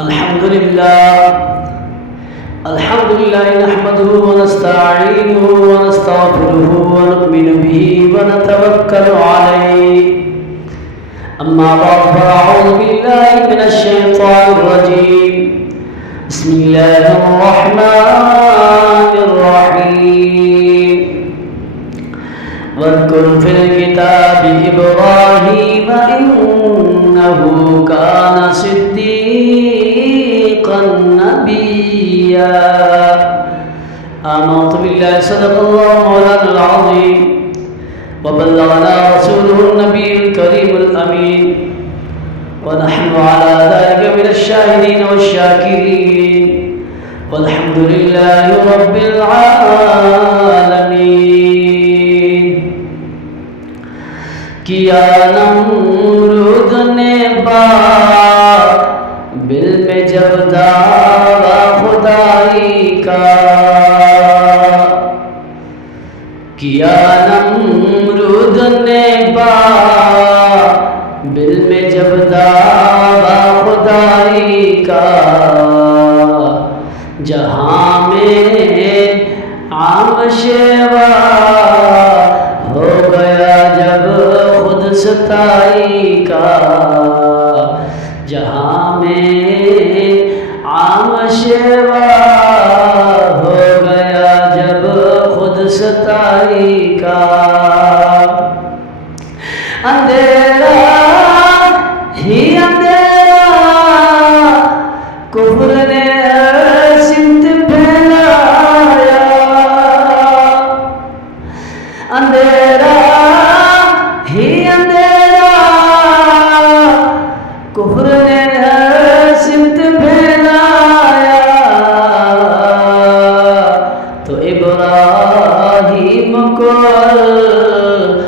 الحمد لله نحمده ونستعينه ونستغفره ونؤمن به ونتوكل عليه. أما بعد فأعوذ بالله من الشيطان الرجيم. بسم الله الرحمن الرحيم. واذكر في الكتاب إبراهيم إنه كان صديقا نبيا. آمنت بالله صدق الله مولانا العظيم وبلغنا رسوله النبي الكريم الأمين ونحن على ذلك من الشاهدين والشاكرين والحمد لله رب العالمين. کیا نمرود نے بابل میں جب دعویٰ خدائی کا، کیا نمرود نے بابل میں جب دعویٰ خدائی کا، جہاں میں عام شیوا ہو گیا جب خود ستائی کا، جہاں میں عام شیوا ہو گیا جب خود ستائی کا. اندھیرا ہی اندھیرا کفر نے سمت پھیلایا، اندھیرا ہی اندھیرا کفر نے سمت پھیلایا، تو ابراہیم کو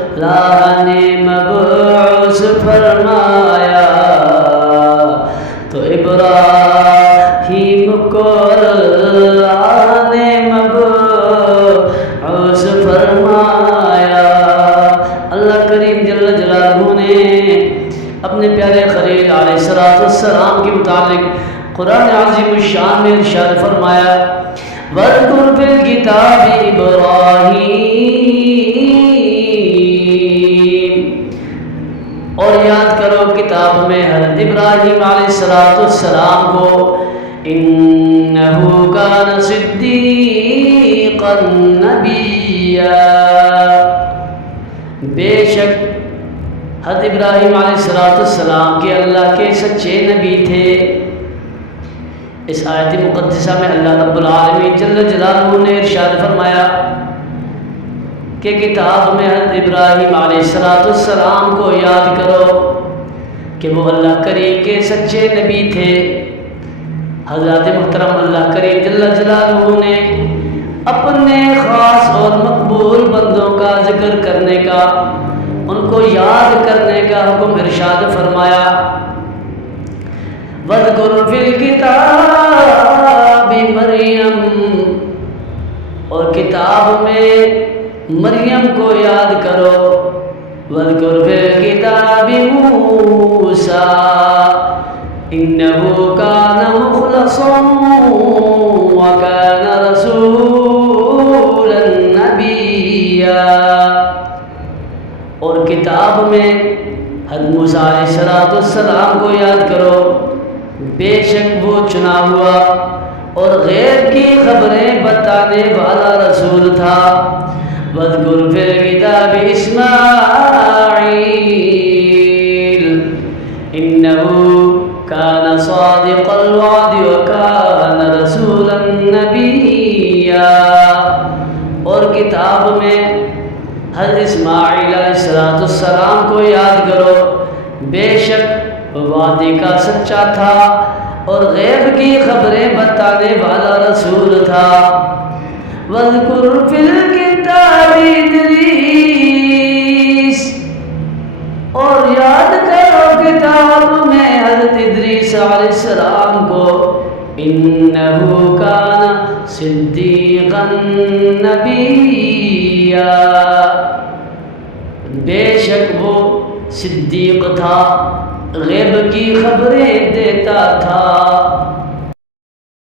اللہ نے مبعوث فرمایا، تو ابراہیم کو اللہ نے مبعوث فرمایا. اللہ کریم جل جلالہ نے اپنے پیارے خلیل علیہ السلام کے متعلق قرآن عظیم الشان میں ارشاد فرمایا، وَاذْكُرْ فِي الْكِتَابِ إِبْرَاهِيمَ، اور یاد کرو کتاب میں حضرت ابراہیم علیہ السلام کو، إِنَّهُ كَانَ صِدِّيقًا نَبِيًّا، بے شک حضرت ابراہیم علیہ السلام کے اللہ کے سچے نبی تھے. اس آیت مقدسہ میں اللہ رب العالمین جل جلالہ نے ارشاد فرمایا کہ کتاب میں حضرت ابراہیم علیہ السلام کو یاد کرو کہ وہ اللہ کریم کے سچے نبی تھے. حضرت محترم اللہ کریم جل جلالہ نے اپنے خاص اور مقبول بندوں کا ذکر کرنے کا، ان کو یاد کرنے کا حکم ارشاد فرمایا، وَاذْكُرْ فِي الْكِتَابِ مریم، اور کتاب میں مریم کو یاد کرو، وَاذْكُرْ فِي الْكِتَابِ موسیٰ إِنَّهُ كَانَ مُخْلَصًا وَكَانَ رَسُولًا نَبِيًّا، اور کتاب میں حضرت موسیٰ علیہ السلام کو یاد کرو، بے شک وہ چنا ہوا اور غیب کی خبریں بتانے والا رسول تھا. وَاذْكُرْ فِي الْكِتَابِ إِسْمَاعِيلَ إِنَّهُ كَانَ صَادِقَ الْوَعْدِ وَكَانَ رَسُولًا نَبِيًّا، اور کتاب میں حضرت اسماعیل علیہ السلام کو یاد کرو، بے شک وعدے کا سچا تھا اور غیب کی خبریں بتانے والا رسول تھا. وَاذْكُرْ فِي الْكِتَابِ ادریس، اور یاد کرو کتاب میں حضرت ادریس علیہ السلام کو، إِنَّهُ كَانَ صِدِّيقًا نَبِيًّا، بے شک وہ صدیق تھا، غیب کی خبریں دیتا تھا.